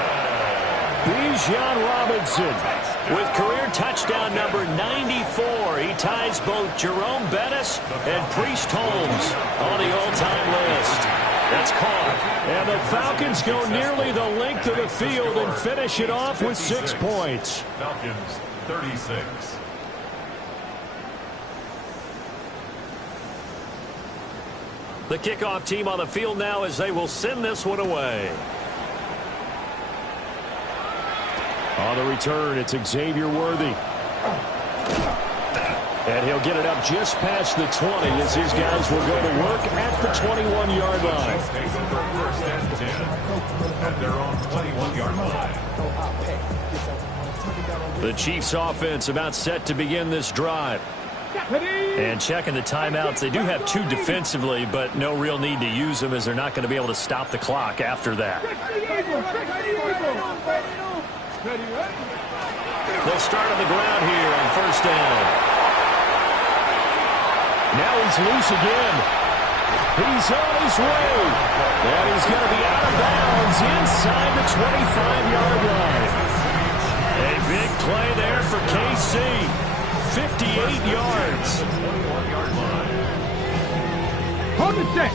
Bijan Robinson with career touchdown number 94. He ties both Jerome Bettis and Priest Holmes on the all-time list. That's caught. And the Falcons go nearly the length of the field and finish it off with 6 points. Falcons, 36. The kickoff team on the field now as they will send this one away. On the return, it's Xavier Worthy. And he'll get it up just past the 20 as his guys will go to work at the 21-yard line. First and 10 at their own 21-yard line. The Chiefs offense about set to begin this drive. And checking the timeouts, they do have 2 defensively, but no real need to use them as they're not going to be able to stop the clock after that. They'll start on the ground here on first down. Now he's loose again. He's on his way. And he's going to be out of bounds inside the 25-yard line. A big play there for KC. 58 yards.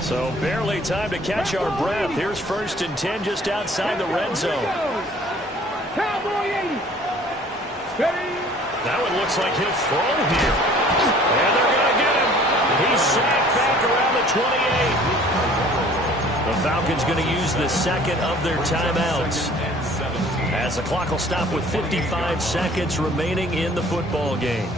So barely time to catch our breath. Here's first and 10 just outside the red zone. That one looks like he'll throw here. And they're going to get him. He's sacked back around the 28. The Falcons going to use the second of their timeouts, as the clock will stop with 55 seconds remaining in the football game.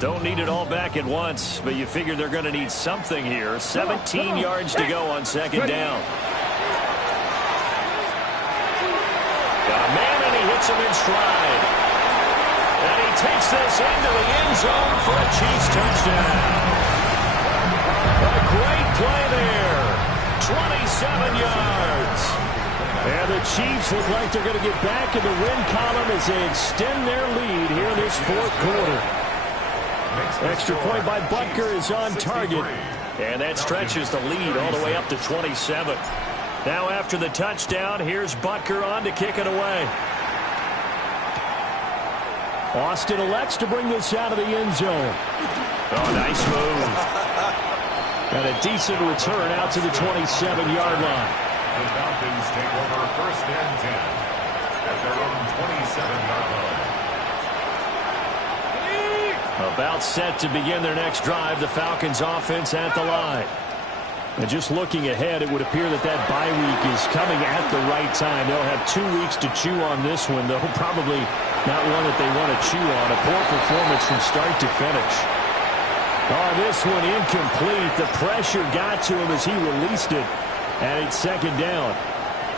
Don't need it all back at once, but you figure they're going to need something here. 17 yards to go on second down. Got a man, and he hits him in stride. And he takes this into the end zone for a Chiefs touchdown. A great play there. 27 yards. And the Chiefs look like they're going to get back in the win column as they extend their lead here in this fourth quarter. Extra point by Butker is on target. And that stretches the lead all the way up to 27. Now after the touchdown, here's Butker on to kick it away. Austin elects to bring this out of the end zone. Oh, nice move. And a decent return out to the 27-yard line. The Falcons take over first and 10 at their own 27-yard line. About set to begin their next drive, the Falcons offense at the line. And just looking ahead, it would appear that that bye week is coming at the right time. They'll have 2 weeks to chew on this one, though probably not one that they want to chew on. A poor performance from start to finish. Oh, this one incomplete. The pressure got to him as he released it. And it's second down.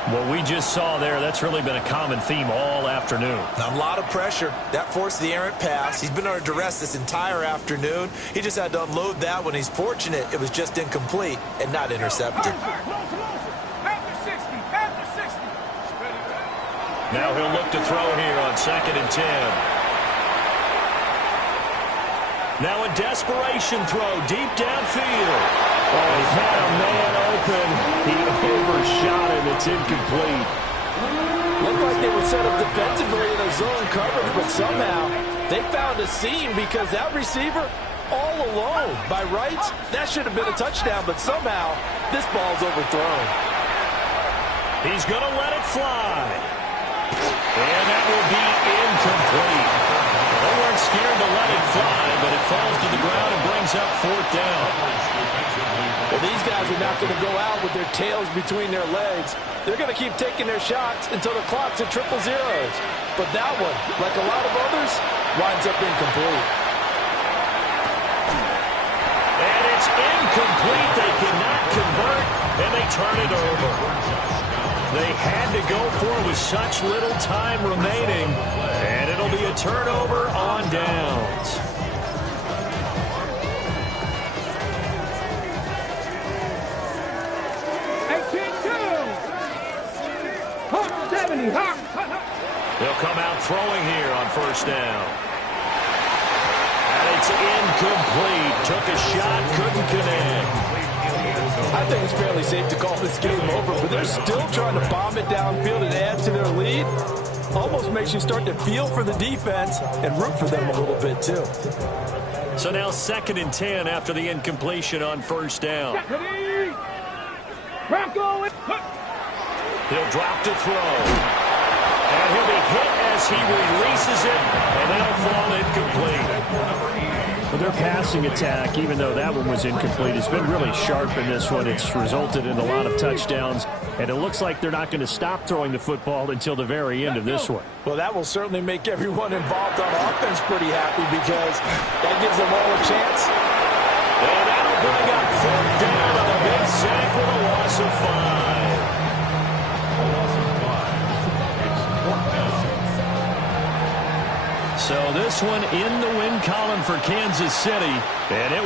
What we just saw there, that's really been a common theme all afternoon. A lot of pressure. That forced the errant pass. He's been under duress this entire afternoon. He just had to unload that one. He's fortunate it was just incomplete and not intercepted. Now he'll look to throw here on second and 10. Now a desperation throw deep downfield. Oh, he had a man open. He overshot him. It's incomplete. Looked like they were set up defensively in a zone coverage, but somehow they found a seam because that receiver all alone. By rights, that should have been a touchdown, but somehow this ball's overthrown. He's going to let it fly. And that will be incomplete. They weren't scared to let it fly, but it falls to the ground and brings up fourth down. Well, these guys are not going to go out with their tails between their legs. They're going to keep taking their shots until the clock's at triple zeros. But that one, like a lot of others, winds up incomplete. And it's incomplete. They cannot convert, and they turn it over. They had to go for it with such little time remaining, and it'll be a turnover on downs. They'll come out throwing here on first down. And it's incomplete. Took a shot, couldn't connect. I think it's fairly safe to call this game over, but they're still trying to bomb it downfield and add to their lead. Almost makes you start to feel for the defense and root for them a little bit, too. So now second and 10 after the incompletion on first down. He'll drop to throw. And he'll be hit as he releases it, and that'll fall incomplete. Well, their passing attack, even though that one was incomplete, has been really sharp in this one. It's resulted in a lot of touchdowns, and it looks like they're not going to stop throwing the football until the very end of this one. Well, that will certainly make everyone involved on offense pretty happy because that gives them all a chance. And that'll bring up fourth down on a big sack with a loss of 5. So this one in the win column for Kansas City, and it